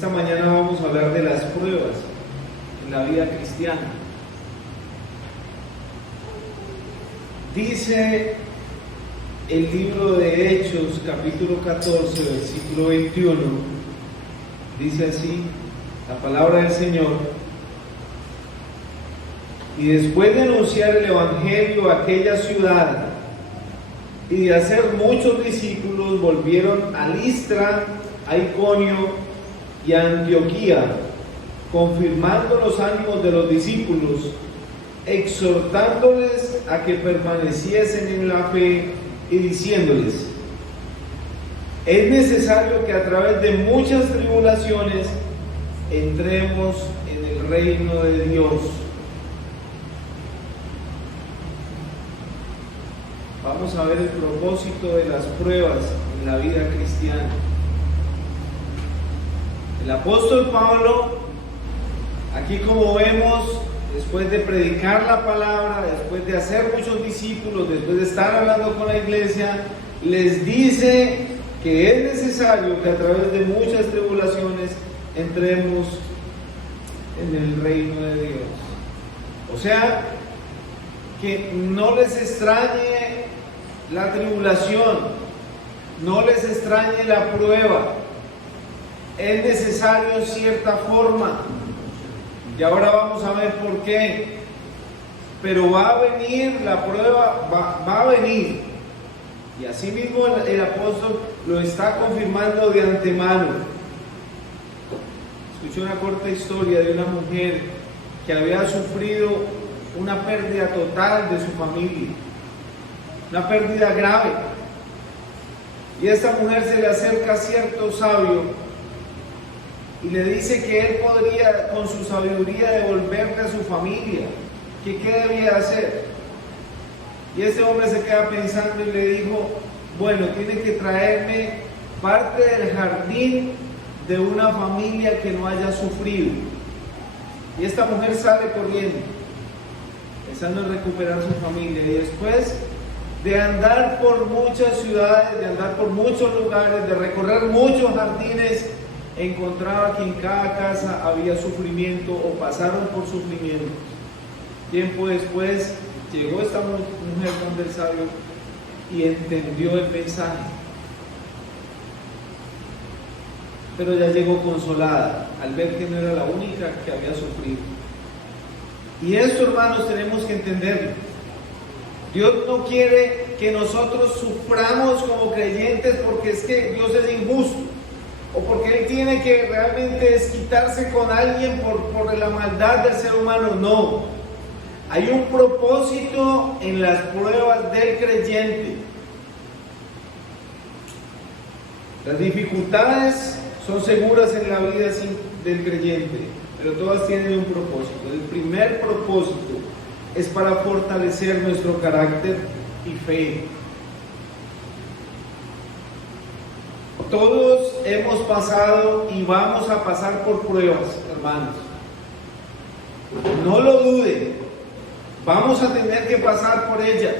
Esta mañana vamos a hablar de las pruebas en la vida cristiana. Dice el libro de Hechos, capítulo 14, versículo 21, dice así la palabra del Señor: y después de anunciar el evangelio a aquella ciudad y de hacer muchos discípulos, volvieron a Listra, a Iconio y a Antioquía, confirmando los ánimos de los discípulos, exhortándoles a que permaneciesen en la fe y diciéndoles: es necesario que a través de muchas tribulaciones entremos en el reino de Dios. Vamos a ver el propósito de las pruebas en la vida cristiana. El apóstol Pablo, aquí como vemos, después de predicar la palabra, después de hacer muchos discípulos, después de estar hablando con la iglesia, les dice que es necesario que a través de muchas tribulaciones entremos en el reino de Dios. O sea, que no les extrañe la tribulación, no les extrañe la prueba. Es necesario cierta forma, y ahora vamos a ver por qué. Pero va a venir la prueba, va a venir, y así mismo el apóstol lo está confirmando de antemano. Escuché una corta historia de una mujer que había sufrido una pérdida total de su familia, una pérdida grave, y esta mujer se le acerca a cierto sabio y le dice que él podría con su sabiduría devolverle a su familia, que qué debía hacer. Y ese hombre se queda pensando y le dijo: bueno, tiene que traerme parte del jardín de una familia que no haya sufrido. Y esta mujer sale corriendo, pensando en recuperar su familia, y después de andar por muchas ciudades, de andar por muchos lugares, de recorrer muchos jardines, encontraba que en cada casa había sufrimiento o pasaron por sufrimiento. Tiempo después llegó esta mujer donde el sabio y entendió el mensaje, pero ya llegó consolada al ver que no era la única que había sufrido. Y esto, hermanos, tenemos que entenderlo. Dios no quiere que nosotros suframos como creyentes porque es que Dios es injusto, o porque Él tiene que realmente desquitarse con alguien por la maldad del ser humano. No, hay un propósito en las pruebas del creyente. Las dificultades son seguras en la vida del creyente, pero todas tienen un propósito. El primer propósito es para fortalecer nuestro carácter y fe. Todos hemos pasado y vamos a pasar por pruebas, hermanos. No lo duden, vamos a tener que pasar por ellas.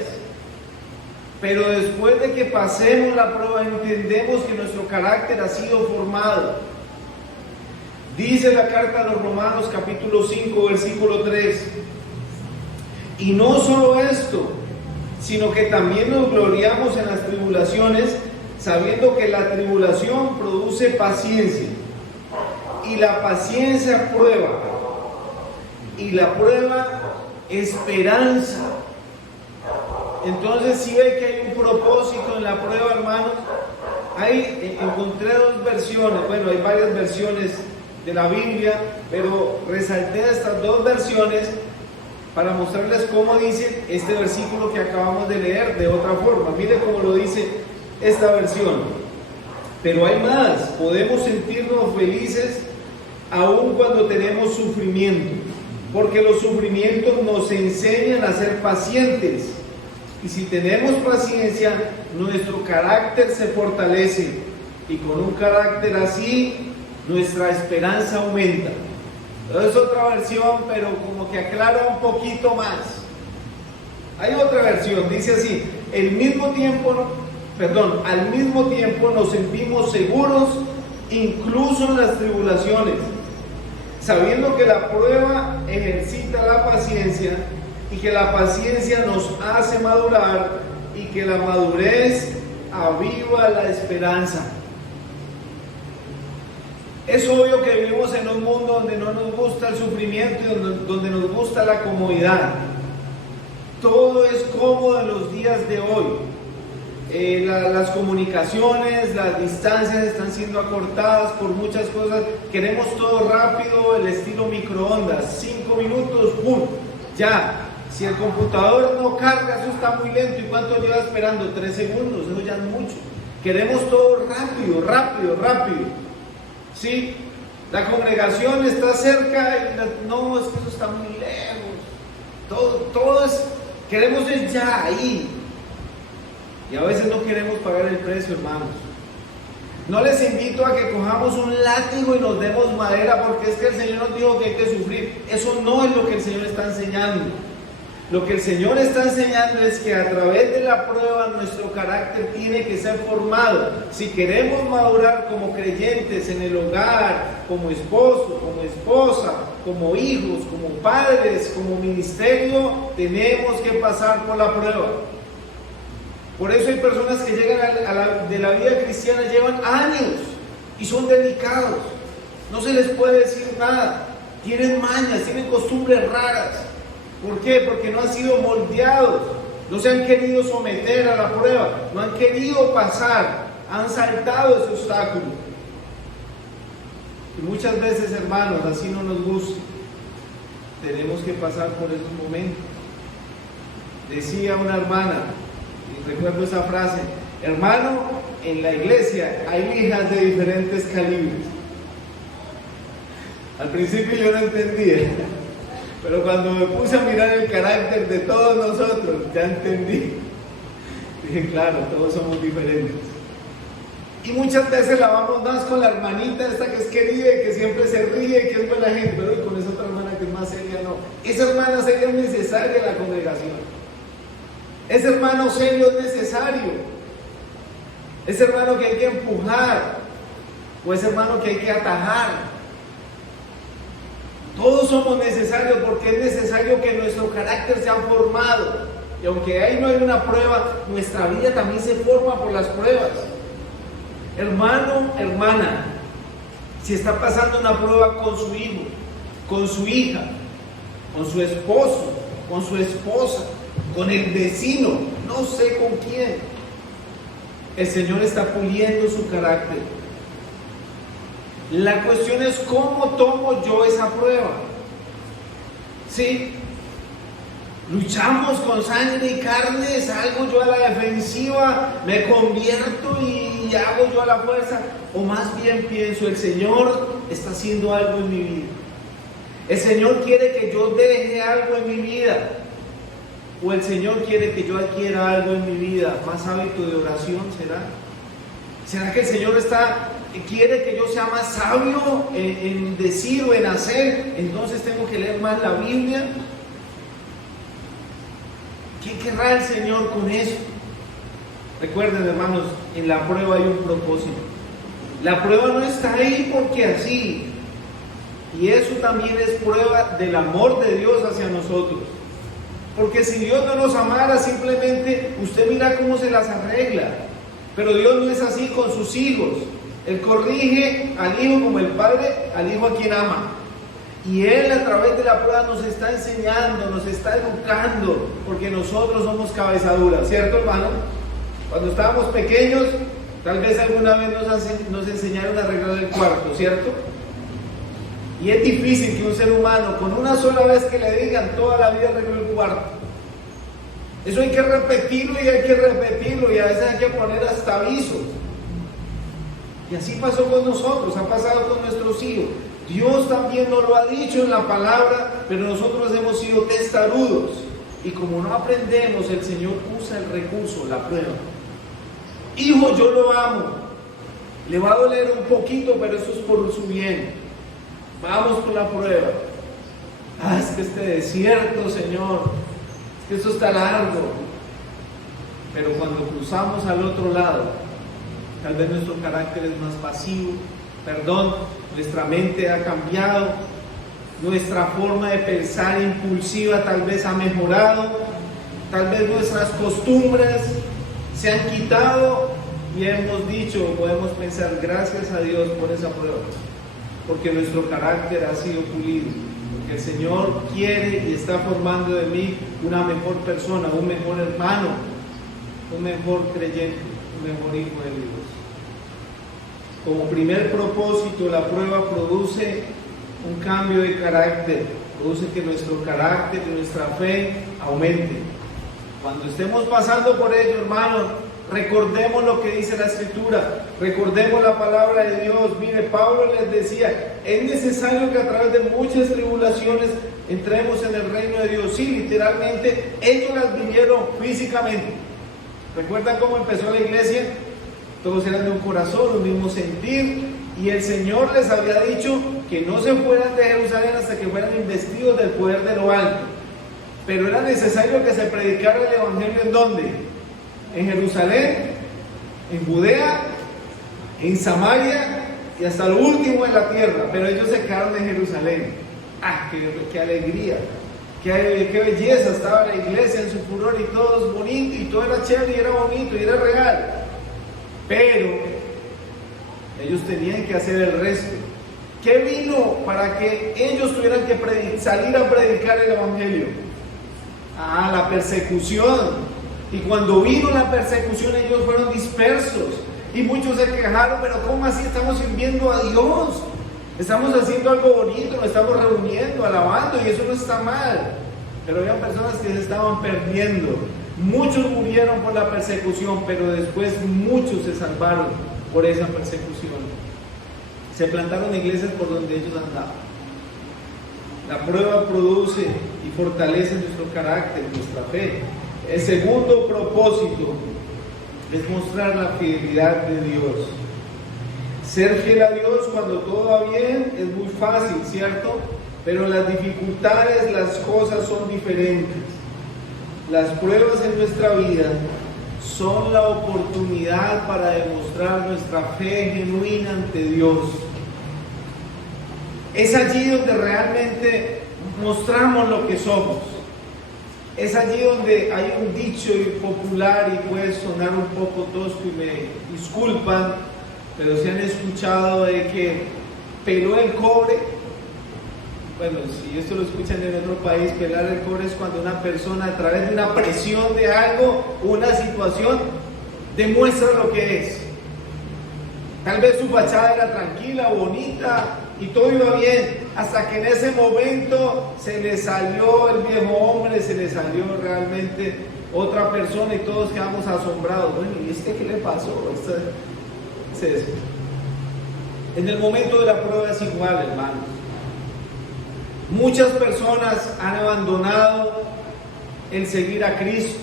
Pero después de que pasemos la prueba, entendemos que nuestro carácter ha sido formado. Dice la carta a los Romanos, capítulo 5, versículo 3: y no solo esto, sino que también nos gloriamos en las tribulaciones, sabiendo que la tribulación produce paciencia, y la paciencia prueba, y la prueba esperanza. Entonces, si ve que hay un propósito en la prueba, hermanos, encontré dos versiones, bueno, hay varias versiones de la Biblia, pero resalté estas dos versiones para mostrarles cómo dice este versículo que acabamos de leer de otra forma. Mire cómo lo dice esta versión: pero hay más, podemos sentirnos felices aun cuando tenemos sufrimiento, porque los sufrimientos nos enseñan a ser pacientes, y si tenemos paciencia, nuestro carácter se fortalece, y con un carácter así, nuestra esperanza aumenta. Es otra versión, pero como que aclara un poquito más. Hay otra versión, dice así: al mismo tiempo nos sentimos seguros incluso en las tribulaciones, sabiendo que la prueba ejercita la paciencia y que la paciencia nos hace madurar y que la madurez aviva la esperanza. Es obvio que vivimos en un mundo donde no nos gusta el sufrimiento y donde nos gusta la comodidad. Todo es cómodo en los días de hoy. Las comunicaciones, las distancias están siendo acortadas por muchas cosas. Queremos todo rápido, el estilo microondas, 5 minutos, ¡pum! Ya. Si el computador no carga, eso está muy lento. ¿Y cuánto lleva esperando? 3 segundos, eso ya es mucho. Queremos todo rápido, rápido, rápido. ¿Sí? La congregación está cerca y no, es que eso está muy lejos. Todo es, queremos ir ya ahí. Y a veces no queremos pagar el precio, hermanos. No les invito a que cojamos un látigo y nos demos madera porque es que el Señor nos dijo que hay que sufrir. Eso no es lo que el Señor está enseñando. Lo que el Señor está enseñando es que a través de la prueba nuestro carácter tiene que ser formado. Si queremos madurar como creyentes en el hogar, como esposo, como esposa, como hijos, como padres, como ministerio, tenemos que pasar por la prueba. Por eso hay personas que llegan de la vida cristiana, llevan años y son delicados. No se les puede decir nada. Tienen mañas, tienen costumbres raras. ¿Por qué? Porque no han sido moldeados, no se han querido someter a la prueba, no han querido pasar, han saltado ese obstáculo. Y muchas veces, hermanos, así no nos gusta, tenemos que pasar por esos momentos. Decía una hermana, y recuerdo esa frase: hermano, en la iglesia hay lijas de diferentes calibres. Al principio yo no entendía. Pero cuando me puse a mirar el carácter de todos nosotros, ya entendí. Dije, claro, todos somos diferentes. Y muchas veces la vamos más con la hermanita esta que es querida y que siempre se ríe, que es buena gente, pero con esa otra hermana que es más seria, no. Esa hermana seria es necesaria en la congregación. Ese hermano serio es necesario. Ese hermano que hay que empujar, o ese hermano que hay que atajar. Todos somos necesarios porque es necesario que nuestro carácter sea formado. Y aunque ahí no hay una prueba, nuestra vida también se forma por las pruebas. Hermano, hermana, si está pasando una prueba con su hijo, con su hija, con su esposo, con su esposa, con el vecino, no sé con quién, el Señor está puliendo su carácter. La cuestión es cómo tomo yo esa prueba. ¿Sí? Luchamos con sangre y carne, salgo yo a la defensiva, me convierto y hago yo a la fuerza. O más bien pienso, el Señor está haciendo algo en mi vida. El Señor quiere que yo deje algo en mi vida. O el Señor quiere que yo adquiera algo en mi vida. Más hábito de oración, ¿será? ¿Será que el Señor quiere que yo sea más sabio en decir o en hacer? Entonces tengo que leer más la Biblia. ¿Qué querrá el Señor con eso? Recuerden, hermanos, en la prueba hay un propósito. La prueba no está ahí porque así. Y eso también es prueba del amor de Dios hacia nosotros. Porque si Dios no nos amara, simplemente usted mira cómo se las arregla. Pero Dios no es así con sus hijos. Él corrige al hijo como el padre al hijo a quien ama. Y Él a través de la prueba nos está enseñando, nos está educando, porque nosotros somos cabeza dura, ¿cierto, hermano? Cuando estábamos pequeños, tal vez alguna vez nos enseñaron a arreglar el cuarto, ¿cierto? Y es difícil que un ser humano, con una sola vez que le digan, toda la vida arregle el cuarto. Eso hay que repetirlo y hay que repetirlo, y a veces hay que poner hasta avisos. Y así pasó con nosotros, ha pasado con nuestros hijos. Dios también nos lo ha dicho en la palabra, pero nosotros hemos sido testarudos. Y como no aprendemos, el Señor usa el recurso, la prueba. Hijo, yo lo amo. Le va a doler un poquito, pero eso es por su bien. Vamos con la prueba. Es que este desierto, Señor, es que esto está largo. Pero cuando cruzamos al otro lado, tal vez nuestro carácter es más pasivo, perdón, nuestra mente ha cambiado, nuestra forma de pensar impulsiva tal vez ha mejorado, tal vez nuestras costumbres se han quitado y hemos dicho o podemos pensar gracias a Dios por esa prueba, porque nuestro carácter ha sido pulido, porque el Señor quiere y está formando de mí una mejor persona, un mejor hermano, un mejor creyente, un mejor hijo de Dios. Como primer propósito, la prueba produce un cambio de carácter, produce que nuestro carácter y nuestra fe aumente. Cuando estemos pasando por ello, hermanos, recordemos lo que dice la Escritura, recordemos la palabra de Dios. Mire, Pablo les decía, es necesario que a través de muchas tribulaciones entremos en el reino de Dios. Sí, literalmente, ellos las vivieron físicamente. ¿Recuerdan cómo empezó la iglesia? Todos eran de un corazón, un mismo sentir, y el Señor les había dicho que no se fueran de Jerusalén hasta que fueran investidos del poder de lo alto. Pero era necesario que se predicara el Evangelio ¿en dónde? En Jerusalén, en Judea, en Samaria y hasta lo último en la tierra. Pero ellos se quedaron en Jerusalén. ¡Ah, qué alegría! Qué belleza! Estaba la iglesia en su furor y todo es bonito y todo era chévere y era bonito y era real. Pero ellos tenían que hacer el resto. ¿Qué vino para que ellos tuvieran que salir a predicar el Evangelio? La persecución. Y cuando vino la persecución, ellos fueron dispersos. Y muchos se quejaron, pero ¿cómo así estamos sirviendo a Dios? Estamos haciendo algo bonito, nos estamos reuniendo, alabando, y eso no está mal. Pero había personas que se estaban perdiendo. Muchos murieron por la persecución, pero después muchos se salvaron por esa persecución. Se plantaron iglesias por donde ellos andaban. La prueba produce y fortalece nuestro carácter, nuestra fe. El segundo propósito es mostrar la fidelidad de Dios. Ser fiel a Dios cuando todo va bien es muy fácil, ¿cierto? Pero las dificultades, las cosas son diferentes. Las pruebas en nuestra vida son la oportunidad para demostrar nuestra fe genuina ante Dios. Es allí donde realmente mostramos lo que somos. Es allí donde hay un dicho popular y puede sonar un poco tosco y me disculpan, pero si han escuchado de que peló el cobre. Bueno, si esto lo escuchan en otro país, pelar el cobre es cuando una persona a través de una presión de algo, una situación, demuestra lo que es. Tal vez su fachada era tranquila, bonita y todo iba bien, hasta que en ese momento se le salió el viejo hombre, se le salió realmente otra persona y todos quedamos asombrados. Bueno, ¿y este qué le pasó? Es eso. En el momento de la prueba es igual, hermanos. Muchas personas han abandonado el seguir a Cristo.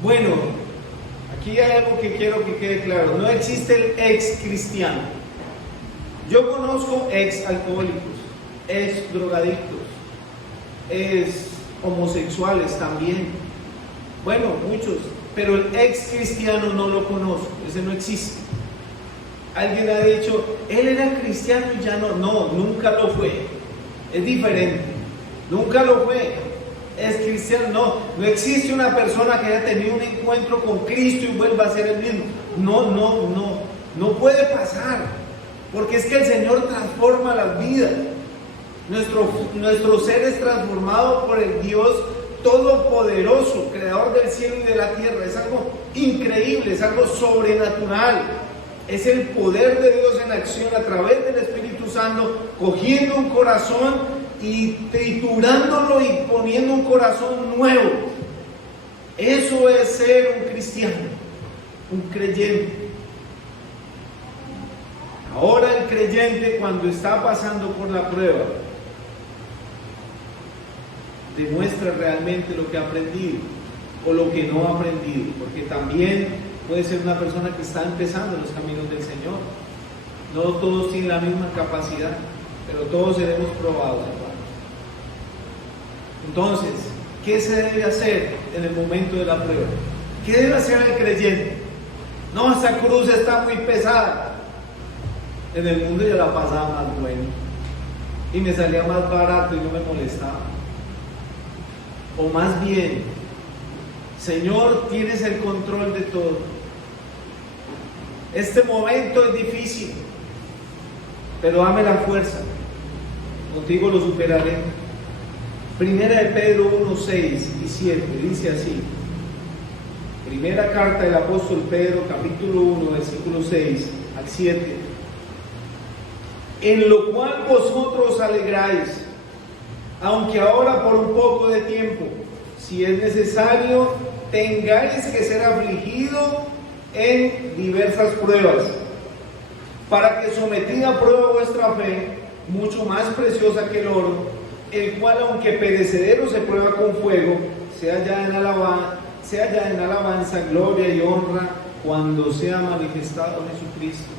Bueno, aquí hay algo que quiero que quede claro. No existe el ex cristiano. Yo conozco ex alcohólicos, ex drogadictos, ex homosexuales también. Bueno, muchos. Pero el ex cristiano no lo conozco. Ese no existe. Alguien ha dicho, él era cristiano y ya no. No, nunca lo fue. Es diferente, nunca lo fue. Es cristiano, no existe una persona que haya tenido un encuentro con Cristo y vuelva a ser el mismo. No puede pasar, porque es que el Señor transforma las vidas. Nuestro ser es transformado por el Dios Todopoderoso, Creador del cielo y de la tierra. Es algo increíble, es algo sobrenatural. Es el poder de Dios en acción a través del Espíritu Santo, cogiendo un corazón y triturándolo y poniendo un corazón nuevo. Eso es ser un cristiano, un creyente. Ahora el creyente, cuando está pasando por la prueba, demuestra realmente lo que ha aprendido o lo que no ha aprendido, porque también puede ser una persona que está empezando en los caminos del Señor. No todos tienen la misma capacidad, pero todos seremos probados, hermanos. Entonces, ¿qué se debe hacer en el momento de la prueba? ¿Qué debe hacer el creyente? No, esta cruz está muy pesada. En el mundo yo la pasaba más bueno y me salía más barato y no me molestaba. O más bien, Señor, tienes el control de todo. Este momento es difícil, pero dame la fuerza. Contigo lo superaré. Primera de Pedro 1, 6 y 7 dice así. Primera carta del apóstol Pedro, capítulo 1, versículo 6 al 7. En lo cual vosotros os alegráis, aunque ahora por un poco de tiempo, si es necesario, tengáis que ser afligido en diversas pruebas, para que sometida a prueba vuestra fe, mucho más preciosa que el oro, el cual aunque perecedero se prueba con fuego, sea hallada en alabanza, gloria y honra cuando sea manifestado Jesucristo.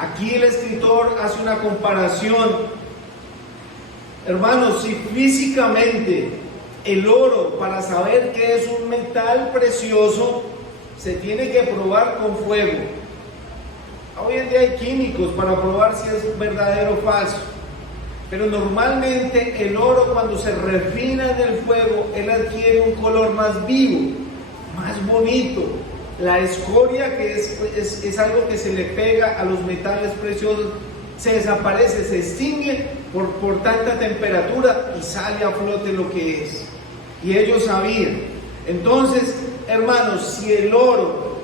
Aquí el escritor hace una comparación. Hermanos, si físicamente el oro, para saber que es un metal precioso, se tiene que probar con fuego. Hoy en día hay químicos para probar si es verdadero o falso. Pero normalmente el oro, cuando se refina en el fuego, él adquiere un color más vivo, más bonito. La escoria, que es algo que se le pega a los metales preciosos, se desaparece, se extingue por tanta temperatura y sale a flote lo que es. Y ellos sabían. Entonces, hermanos, si el oro,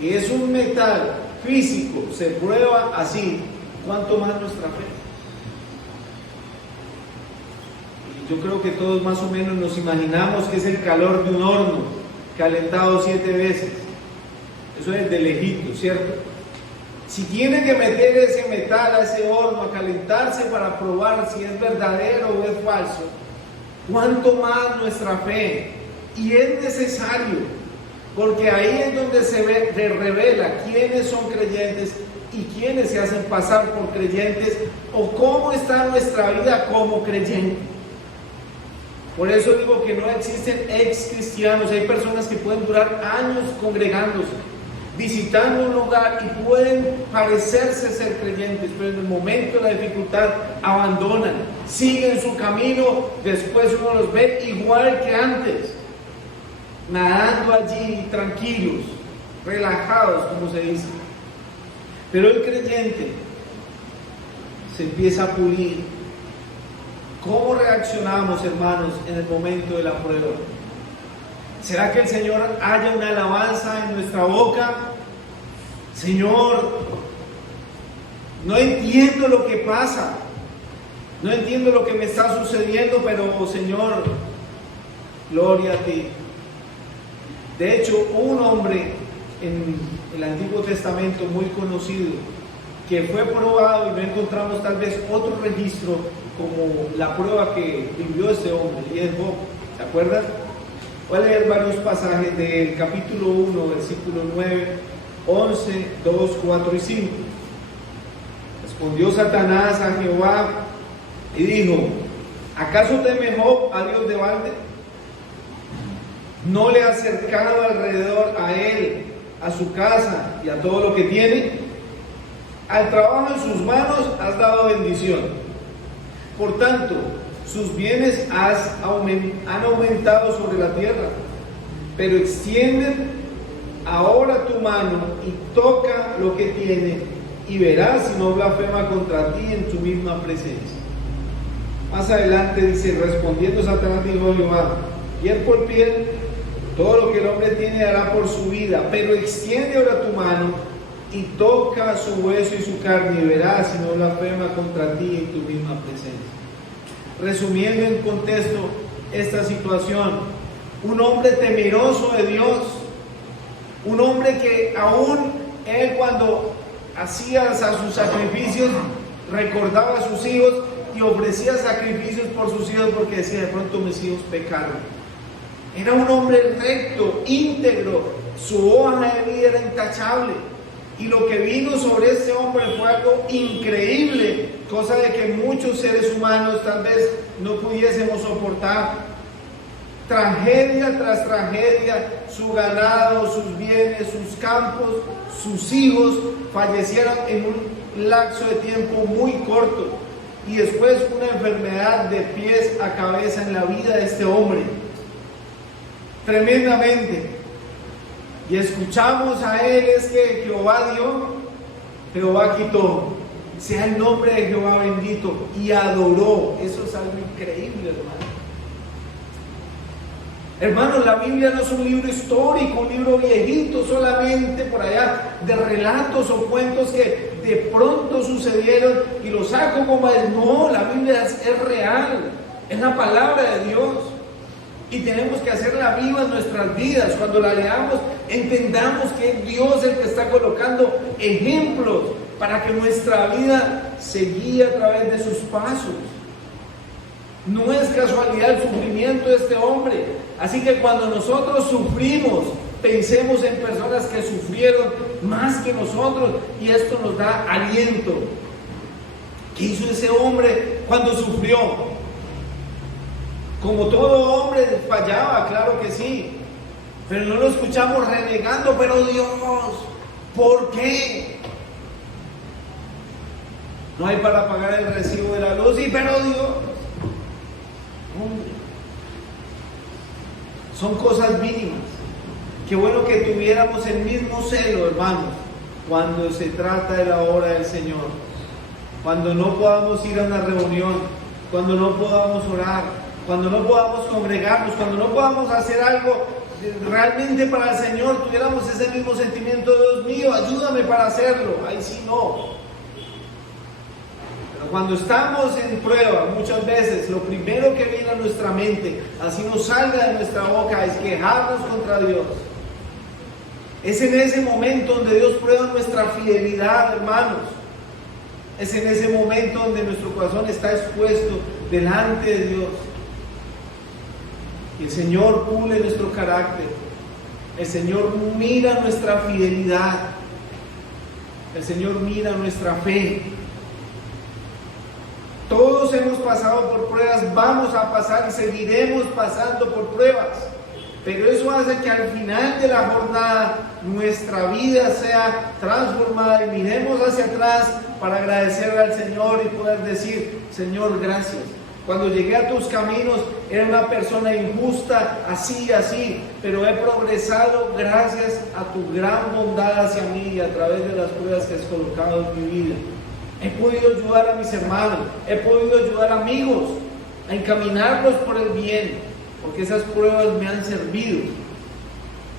que es un metal físico, se prueba así, ¿cuánto más nuestra fe? Yo creo que todos más o menos nos imaginamos que es el calor de un horno calentado 7 veces. Eso es de lejito, ¿cierto? Si tiene que meter ese metal a ese horno a calentarse para probar si es verdadero o es falso, ¿cuánto más nuestra fe? Y es necesario, porque ahí es donde se revela quiénes son creyentes y quiénes se hacen pasar por creyentes, o cómo está nuestra vida como creyente. Por eso digo que no existen ex cristianos. Hay personas que pueden durar años congregándose, visitando un lugar, y pueden parecerse ser creyentes, pero en el momento de la dificultad abandonan, siguen su camino. Después uno los ve igual que antes, nadando allí tranquilos, relajados, como se dice. Pero el creyente se empieza a pulir. ¿Cómo reaccionamos, hermanos, en el momento de la prueba? ¿Será que el Señor haya una alabanza en nuestra boca? Señor, no entiendo lo que pasa, no entiendo lo que me está sucediendo, pero Señor, gloria a ti. De hecho, un hombre en el Antiguo Testamento muy conocido, que fue probado, y no encontramos tal vez otro registro como la prueba que vivió este hombre, y es Job. ¿Se acuerdan? Voy a leer varios pasajes del capítulo 1, versículo 9, 11, 2, 4 y 5. Respondió Satanás a Jehová y dijo: ¿acaso teme Job a Dios de balde? ¿No le ha cercado alrededor a él, a su casa y a todo lo que tiene? Al trabajo en sus manos has dado bendición. Por tanto, sus bienes han aumentado sobre la tierra. Pero extiende ahora tu mano y toca lo que tiene, y verás si no blasfema contra ti en tu misma presencia. Más adelante dice: respondiendo Satanás dijo a Jehová: piel por piel, todo lo que el hombre tiene hará por su vida, pero extiende ahora tu mano y toca su hueso y su carne, y verás si no blasfema contra ti en tu misma presencia. Resumiendo en contexto esta situación, un hombre temeroso de Dios, un hombre que aún él, cuando hacía a sus sacrificios, recordaba a sus hijos y ofrecía sacrificios por sus hijos, porque decía: de pronto mis hijos pecaron. Era un hombre recto, íntegro, su hoja de vida era intachable. Y lo que vino sobre este hombre fue algo increíble, cosa de que muchos seres humanos tal vez no pudiésemos soportar. tragedia tras tragedia, su ganado, sus bienes, sus campos, sus hijos fallecieron en un lapso de tiempo muy corto, y después una enfermedad de pies a cabeza en la vida de este hombre, tremendamente. Y escuchamos a él es que Jehová dio, Jehová quitó, sea el nombre de Jehová bendito, y adoró. Eso es algo increíble, hermano. Hermanos, la Biblia no es un libro histórico, un libro viejito solamente por allá de relatos o cuentos que de pronto sucedieron y lo saco como es. No, la Biblia es real, es la palabra de Dios y tenemos que hacerla viva en nuestras vidas. Cuando la leamos, entendamos que es Dios el que está colocando ejemplos para que nuestra vida se guíe a través de sus pasos. No es casualidad el sufrimiento de este hombre. Así que cuando nosotros sufrimos, pensemos en personas que sufrieron más que nosotros y esto nos da aliento. ¿Qué hizo ese hombre cuando sufrió? Como todo hombre fallaba, claro que sí, pero no lo escuchamos renegando. Pero Dios, ¿por qué? No hay para pagar el recibo de la luz, y pero Dios. Son cosas mínimas. Qué bueno que tuviéramos el mismo celo, hermanos, cuando se trata de la obra del Señor. Cuando no podamos ir a una reunión, cuando no podamos orar, cuando no podamos congregarnos, cuando no podamos hacer algo realmente para el Señor, tuviéramos ese mismo sentimiento: Dios mío, ayúdame para hacerlo. Ahí sí no. Cuando estamos en prueba, muchas veces lo primero que viene a nuestra mente, así nos salga de nuestra boca, es quejarnos contra Dios. Es en ese momento donde Dios prueba nuestra fidelidad, hermanos. Es en ese momento donde nuestro corazón está expuesto delante de Dios. Y el Señor pule nuestro carácter. El Señor mira nuestra fidelidad. El Señor mira nuestra fe. Todos hemos pasado por pruebas, vamos a pasar y seguiremos pasando por pruebas, pero eso hace que al final de la jornada nuestra vida sea transformada y miremos hacia atrás para agradecerle al Señor y poder decir: Señor, gracias. Cuando llegué a tus caminos era una persona injusta, así, pero he progresado gracias a tu gran bondad hacia mí y a través de las pruebas que has colocado en mi vida. He podido ayudar a mis hermanos, he podido ayudar a amigos a encaminarlos por el bien, porque esas pruebas me han servido.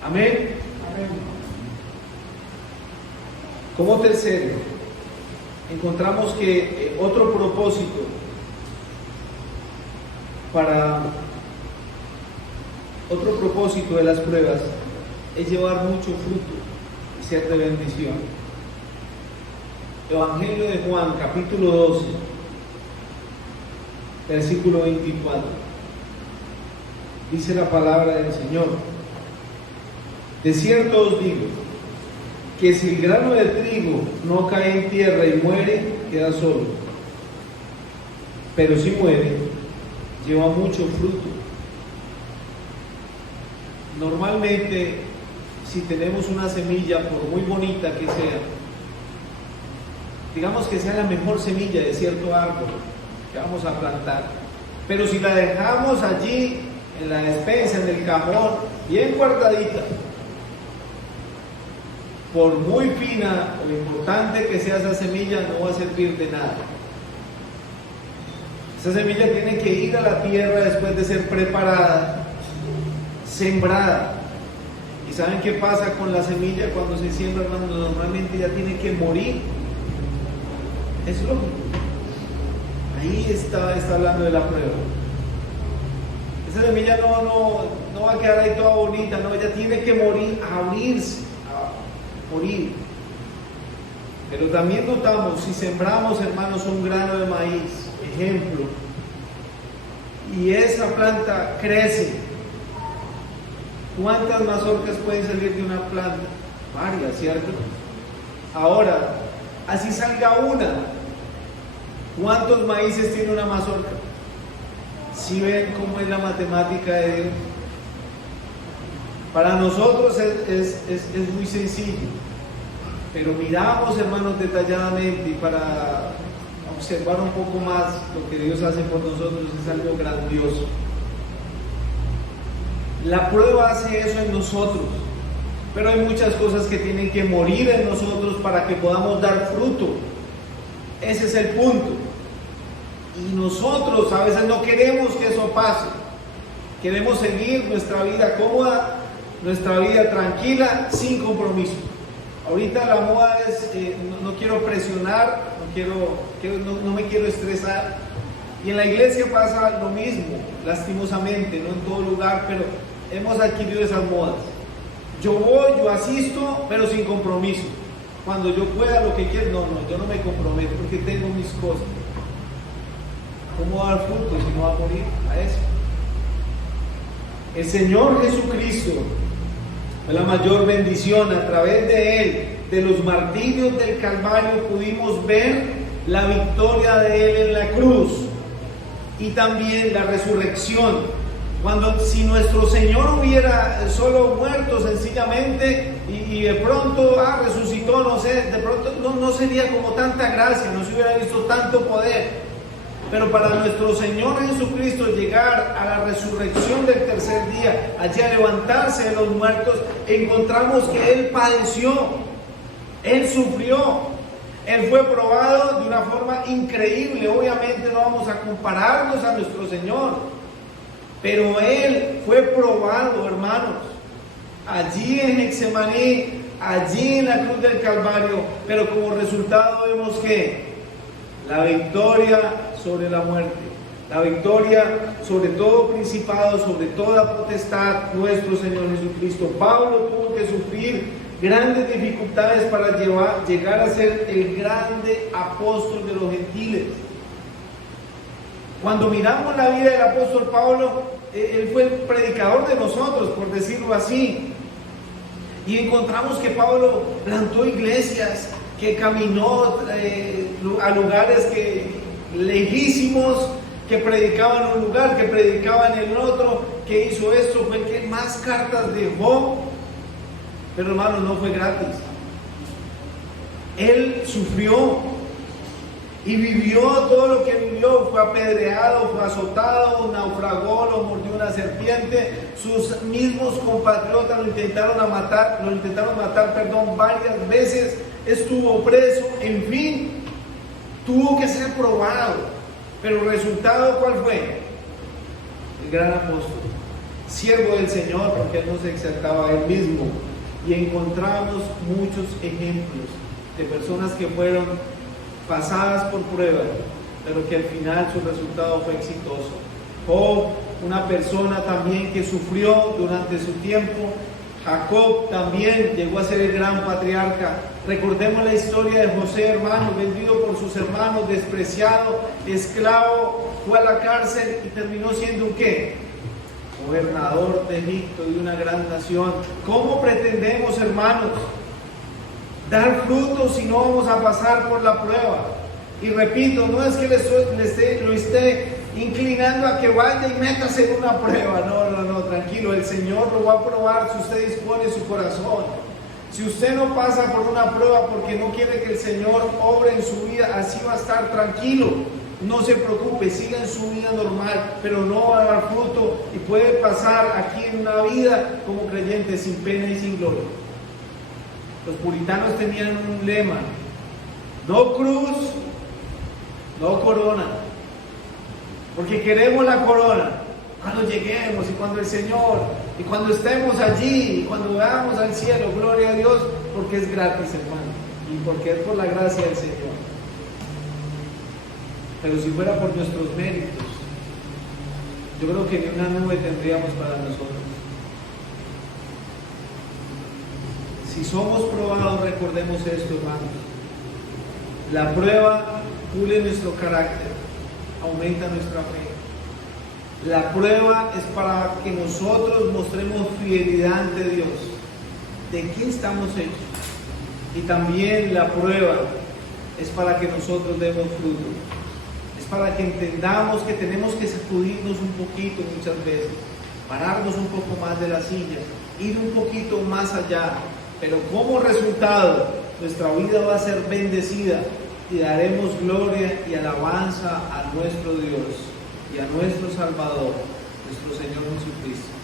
Amén. Amén. Como tercero, encontramos que otro propósito de las pruebas es llevar mucho fruto y ser de bendición. Evangelio de Juan, capítulo 12, versículo 24. Dice la palabra del Señor: de cierto os digo, que si el grano de trigo no cae en tierra y muere, queda solo. Pero si muere, lleva mucho fruto. Normalmente, si tenemos una semilla, por muy bonita que sea, digamos que sea la mejor semilla de cierto árbol que vamos a plantar, pero si la dejamos allí en la despensa, en el cajón, bien guardadita, por muy fina o importante que sea esa semilla, no va a servir de nada. Esa semilla tiene que ir a la tierra después de ser preparada, sembrada. ¿Y saben qué pasa con la semilla cuando se siembra, hermanos? Normalmente ya tiene que morir. Es lógico. Ahí está hablando de la prueba. Esa semilla no va a quedar ahí toda bonita, no, ella tiene que morir, abrirse, morir. Pero también notamos, si sembramos, hermanos, un grano de maíz, ejemplo, y esa planta crece, ¿cuántas mazorcas pueden salir de una planta? Varias, ¿cierto? Ahora, así salga una, ¿cuántos maíces tiene una mazorca? Si ven cómo es la matemática de Dios, Para nosotros es muy sencillo, pero miramos, hermanos, detalladamente, y para observar un poco más lo que Dios hace por nosotros es algo grandioso. La prueba hace eso en nosotros, pero hay muchas cosas que tienen que morir en nosotros para que podamos dar fruto. Ese es el punto. Y nosotros a veces no queremos que eso pase. Queremos seguir nuestra vida cómoda, nuestra vida tranquila, sin compromiso. Ahorita la moda es, no quiero presionar, no me quiero estresar. Y en la iglesia pasa lo mismo, lastimosamente, no en todo lugar, pero hemos adquirido esas modas. Yo voy, yo asisto, pero sin compromiso. Cuando yo pueda, lo que quiero, yo no me comprometo porque tengo mis cosas. ¿Cómo va a dar fruto si no va a morir a eso? El Señor Jesucristo fue la mayor bendición. A través de Él, de los martirios del Calvario, pudimos ver la victoria de Él en la cruz y también la resurrección. Si nuestro Señor hubiera solo muerto sencillamente y de pronto resucitó, no sé, de pronto no sería como tanta gracia, no se hubiera visto tanto poder. Pero para nuestro Señor Jesucristo llegar a la resurrección del tercer día, allí a levantarse de los muertos, encontramos que Él padeció, Él sufrió, Él fue probado de una forma increíble. Obviamente no vamos a compararnos a nuestro Señor, pero Él fue probado, hermanos, allí en Getsemaní, allí en la cruz del Calvario, pero como resultado vemos que la victoria sobre la muerte, la victoria sobre todo principado, sobre toda potestad, nuestro Señor Jesucristo. Pablo tuvo que sufrir grandes dificultades para llegar a ser el grande apóstol de los gentiles. Cuando miramos la vida del apóstol Pablo, él fue el predicador de nosotros, por decirlo así, y encontramos que Pablo plantó iglesias, que caminó a lugares lejísimos, que predicaban en un lugar, que predicaban en el otro, que hizo esto, fue el que más cartas dejó. Pero hermanos, no fue gratis. Él sufrió y vivió todo lo que vivió. Fue apedreado, fue azotado, naufragó, lo mordió una serpiente. Sus mismos compatriotas lo intentaron matar, varias veces. Estuvo preso, en fin, tuvo que ser probado. Pero el resultado, ¿cuál fue? El gran apóstol, siervo del Señor, porque Él no se exaltaba a Él mismo. Y encontramos muchos ejemplos de personas que fueron pasadas por pruebas, pero que al final su resultado fue exitoso. Job, una persona también que sufrió durante su tiempo. Jacob también llegó a ser el gran patriarca. Recordemos la historia de José, hermano, vendido por sus hermanos, despreciado, esclavo, fue a la cárcel y terminó siendo un ¿qué? Gobernador de Egipto, de una gran nación. ¿Cómo pretendemos, hermanos, dar frutos si no vamos a pasar por la prueba? Y repito, no es que lo esté inclinando a que vaya y métase en una prueba. No, tranquilo, el Señor lo va a probar si usted dispone su corazón. Si usted no pasa por una prueba porque no quiere que el Señor obre en su vida, así va a estar tranquilo. No se preocupe, siga en su vida normal, pero no va a dar fruto y puede pasar aquí en una vida como creyente sin pena y sin gloria. Los puritanos tenían un lema: no cruz, no corona, porque queremos la corona cuando lleguemos y cuando el Señor, y cuando estemos allí, y cuando veamos al cielo, gloria a Dios, porque es gratis, hermano, y porque es por la gracia del Señor. Pero si fuera por nuestros méritos, yo creo que ni una nube tendríamos para nosotros. Si somos probados, recordemos esto, hermanos. La prueba pule nuestro carácter, aumenta nuestra fe. La prueba es para que nosotros mostremos fidelidad ante Dios, de qué estamos hechos. Y también la prueba es para que nosotros demos fruto. Es para que entendamos que tenemos que sacudirnos un poquito muchas veces, pararnos un poco más de la silla ir un poquito más allá, pero como resultado nuestra vida va a ser bendecida y daremos gloria y alabanza a nuestro Dios y a nuestro Salvador, nuestro Señor Jesucristo.